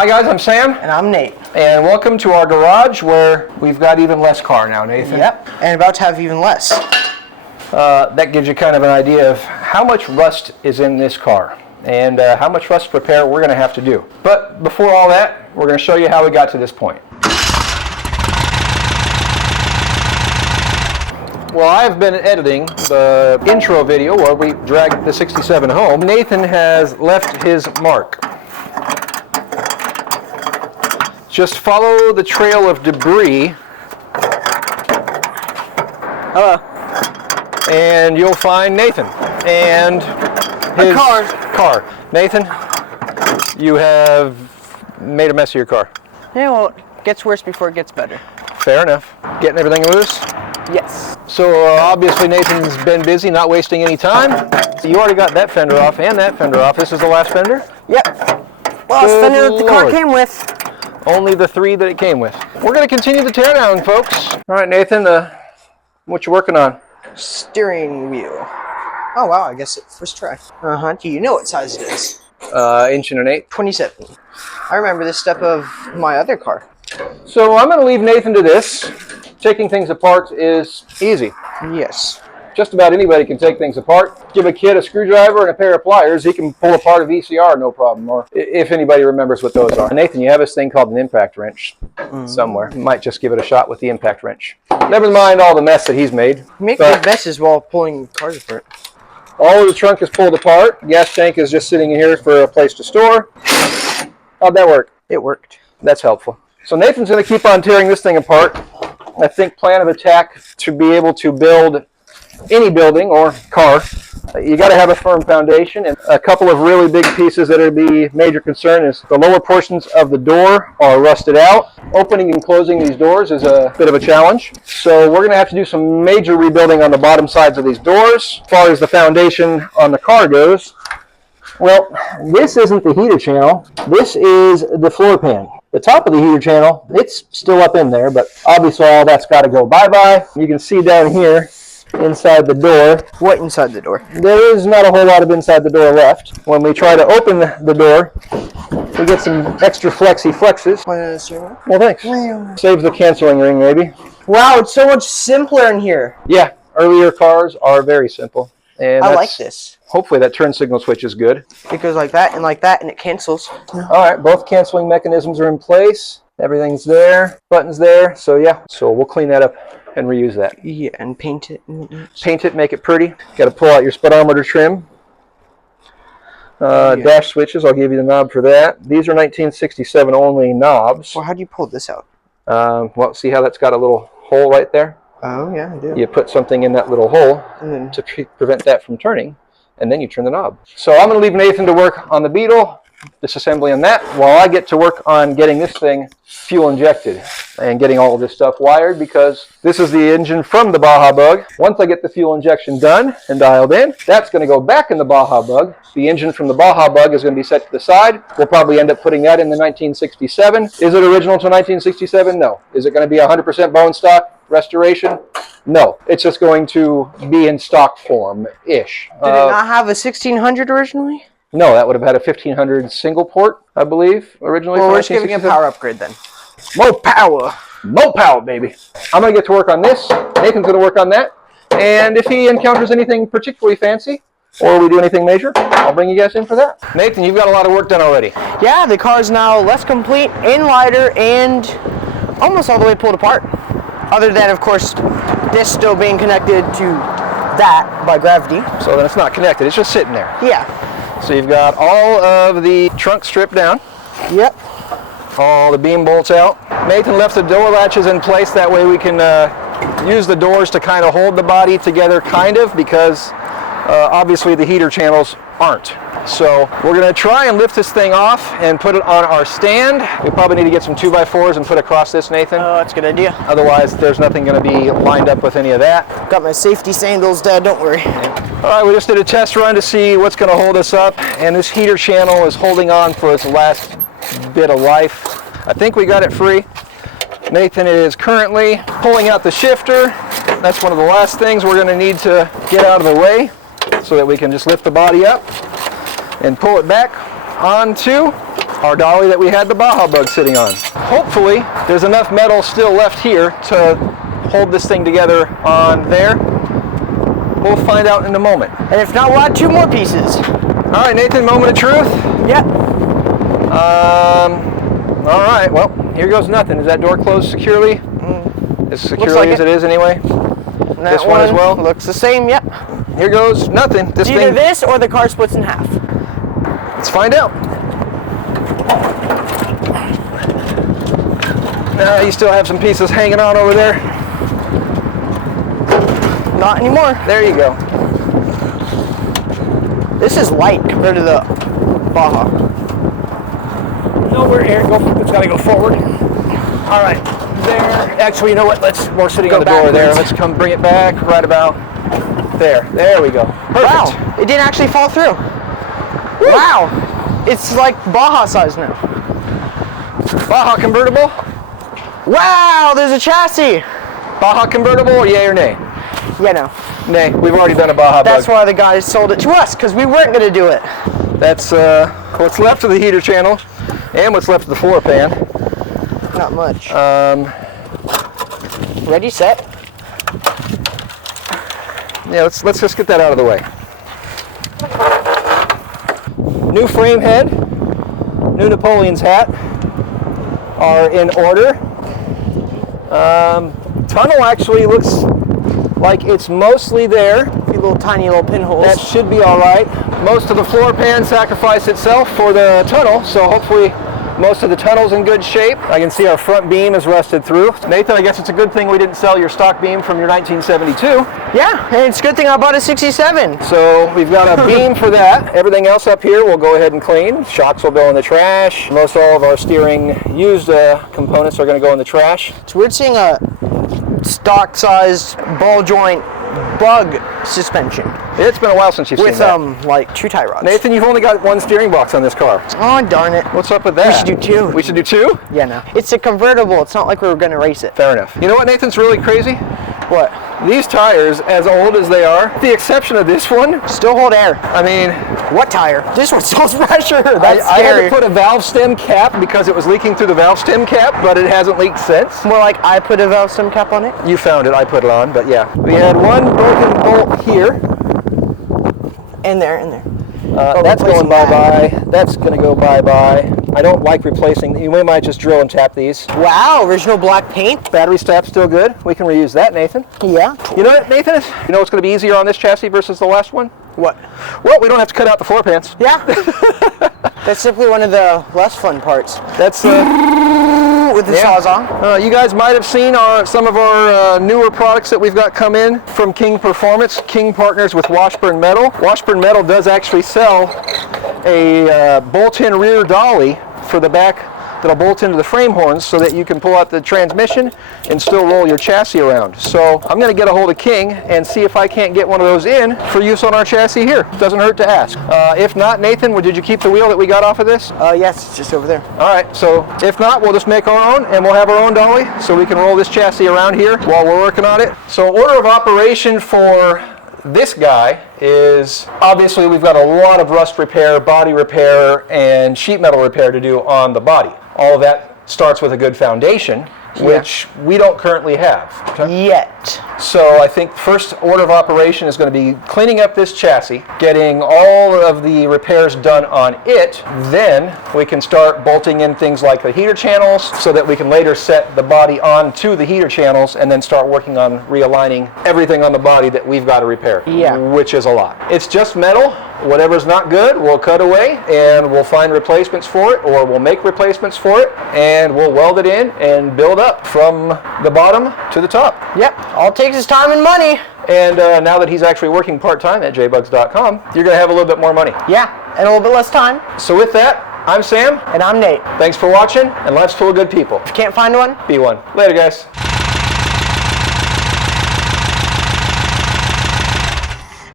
Hi guys, I'm Sam. And I'm Nate. And welcome to our garage where we've got even less car now, Nathan. Yep, and about to have even less. That gives you kind of an idea of how much rust is in this car and how much rust repair we're going to have to do. But before all that, we're going to show you how we got to this point. Well, I've been editing the intro video where we dragged the 67 home. Nathan has left his mark. Just follow the trail of debris. Hello. And you'll find Nathan and his car. Nathan, you have made a mess of your car. Yeah, well, it gets worse before it gets better. Fair enough. Getting everything loose? Yes. So obviously Nathan's been busy, not wasting any time. So you already got that fender off and that fender off. This is the last fender? Yep. Last fender that the car came with. Only the 3 that it came with. We're going to continue the teardown, folks. All right, Nathan, what you working on? Steering wheel. Oh, wow, I guess it's first try. Uh-huh. Do you know what size it is? 1 and 1/8. 27. I remember this step of my other car. So I'm going to leave Nathan to this. Taking things apart is easy. Yes. Just about anybody can take things apart. Give a kid a screwdriver and a pair of pliers, he can pull apart a VCR, no problem. Or if anybody remembers what those are. Nathan, you have this thing called an impact wrench somewhere. You might just give it a shot with the impact wrench. Never mind all the mess that he's made. Make big messes while pulling cars apart. All of the trunk is pulled apart. Gas tank is just sitting here for a place to store. How'd that work? It worked. That's helpful. So Nathan's going to keep on tearing this thing apart. I think plan of attack to be able to build any building or car, you got to have a firm foundation, and a couple of really big pieces that would be major concern is the lower portions of the door are rusted out. Opening and closing these doors is a bit of a challenge, so we're going to have to do some major rebuilding on the bottom sides of these doors. As far as the foundation on the car goes, well, this isn't the heater channel, this is the floor pan. The top of the heater channel, it's still up in there, but obviously all that's got to go bye-bye. You can see down here inside the door. What inside the door? There is not a whole lot of inside the door left. When we try to open the door, we get some extra flexy flexes. Well, thanks. Saves the canceling ring, maybe. Wow, it's so much simpler in here. Yeah, earlier cars are very simple. And I like this. Hopefully that turn signal switch is good. It goes like that, and it cancels. All right, both canceling mechanisms are in place. Everything's there, buttons there. So yeah, so we'll clean that up and reuse that. Yeah, and paint it. Paint it, make it pretty. Got to pull out your speedometer trim. Dash switches, I'll give you the knob for that. These are 1967 only knobs. Well, how do you pull this out? Well, see how that's got a little hole right there? Oh, yeah, I do. You put something in that little hole to prevent that from turning, and then you turn the knob. So I'm going to leave Nathan to work on the Beetle, disassembly on that, while I get to work on getting this thing fuel injected and getting all of this stuff wired, because this is the engine from the Baja Bug. Once I get the fuel injection done and dialed in, that's going to go back in the Baja Bug. The engine from the Baja Bug is going to be set to the side. We'll probably end up putting that in the 1967. Is it original to 1967? No. Is it going to be 100% bone stock restoration? No. It's just going to be in stock form-ish. Did it not have a 1600 originally? No, that would have had a 1500 single port, I believe, originally. Well, we're just giving it a power upgrade then. More power! More power, baby! I'm going to get to work on this. Nathan's going to work on that. And if he encounters anything particularly fancy, or we do anything major, I'll bring you guys in for that. Nathan, you've got a lot of work done already. Yeah, the car's now less complete and lighter and almost all the way pulled apart. Other than, of course, this still being connected to that by gravity. So then it's not connected, it's just sitting there. Yeah. So you've got all of the trunk stripped down. Yep. All the beam bolts out. Nathan left the door latches in place, that way we can use the doors to kind of hold the body together, kind of, because obviously the heater channels aren't. So we're going to try and lift this thing off and put it on our stand. We probably need to get some 2x4s and put across this, Nathan. Oh, that's a good idea. Otherwise, there's nothing going to be lined up with any of that. Got my safety sandals, Dad, don't worry. All right, we just did a test run to see what's going to hold us up, and this heater channel is holding on for its last bit of life. I think we got it free. Nathan is currently pulling out the shifter. That's one of the last things we're going to need to get out of the way so that we can just lift the body up and pull it back onto our dolly that we had the Baja Bug sitting on. Hopefully, there's enough metal still left here to hold this thing together on there. We'll find out in a moment. And if not, we'll add 2 more pieces. All right, Nathan, moment of truth. Yep. All right, well, here goes nothing. Is that door closed securely? As securely like as it is anyway? And this one as well? Looks the same, yep. Here goes nothing. This It's either thing, this or the car splits in half. let's find out. You still have some pieces hanging on over there. Not anymore. There you go. This is light compared to the Baja. No, we're here. It's got to go forward. All right. There. Actually, you know what? We're sitting on the door there. Let's come bring it back right about there. There we go. Perfect. Wow. It didn't actually fall through. Woo. Wow. It's like Baja size now. Baja convertible? Wow, there's a chassis. Baja convertible, yay or nay? Yeah, no. Nay. We've already done a Baja That's Bug. why the guys sold it to us, because we weren't going to do it. That's what's left of the heater channel and what's left of the floor pan. Not much. Ready, set? Yeah, let's just get that out of the way. New frame head, new Napoleon's hat are in order. Tunnel actually looks like it's mostly there. A few tiny little pinholes. That should be all right. Most of the floor pan sacrificed itself for the tunnel, so hopefully most of the tunnel's in good shape. I can see our front beam is rusted through. Nathan, I guess it's a good thing we didn't sell your stock beam from your 1972. Yeah, and it's a good thing I bought a 67. So we've got a beam for that. Everything else up here we'll go ahead and clean. Shocks will go in the trash. Most all of our steering used components are going to go in the trash. It's weird seeing a stock-sized ball joint bug suspension It's been a while since you've with seen that. like 2 tie rods. Nathan, you've only got 1 steering box on this car. Oh darn it! What's up with that? We should do 2. We should do 2? Yeah, no. It's a convertible. It's not like we were gonna race it. Fair enough. You know what, Nathan's really crazy? What? These tires, as old as they are, with the exception of this one, Still hold air. I mean, What tire? This one still has pressure. That's I had scary. to put a valve stem cap because it was leaking through the valve stem cap, but it hasn't leaked since. More like I put a valve stem cap on it. You found it, I put it on, but yeah. We had 1 broken bolt here. In there. That's replacing going bye-bye. That's going to go bye-bye. I don't like replacing. We might just drill and tap these. Wow, original black paint. Battery strap's still good. We can reuse that, Nathan. Yeah. You know what, Nathan? You know what's going to be easier on this chassis versus the last one? What? Well, we don't have to cut out the floor pans. Yeah. That's simply one of the less fun parts. That's With the Sawzall. you guys might have seen some of our newer products that we've got come in from King Performance. King partners with Washburn Metal. Washburn Metal does actually sell a bolt-in rear dolly for the back that'll bolt into the frame horns so that you can pull out the transmission and still roll your chassis around. So I'm going to get a hold of King and see if I can't get one of those in for use on our chassis here. Doesn't hurt to ask. If not, Nathan, did you keep the wheel that we got off of this? Yes, it's just over there. All right, so if not, we'll just make our own and we'll have our own dolly so we can roll this chassis around here while we're working on it. So order of operation for this guy is, obviously we've got a lot of rust repair, body repair, and sheet metal repair to do on the body. All of that starts with a good foundation, which we don't currently have. Yet. So I think first order of operation is going to be cleaning up this chassis, getting all of the repairs done on it. Then we can start bolting in things like the heater channels so that we can later set the body onto the heater channels and then start working on realigning everything on the body that we've got to repair, which is a lot. It's just metal. Whatever's not good, we'll cut away and we'll find replacements for it, or we'll make replacements for it, and we'll weld it in and build up from the bottom to the top. Yep, all it takes is time and money. And now that he's actually working part-time at JBugs.com, you're going to have a little bit more money. Yeah, and a little bit less time. So with that, I'm Sam. And I'm Nate. Thanks for watching, and life's full of good people. If you can't find one, Be one. Later, guys.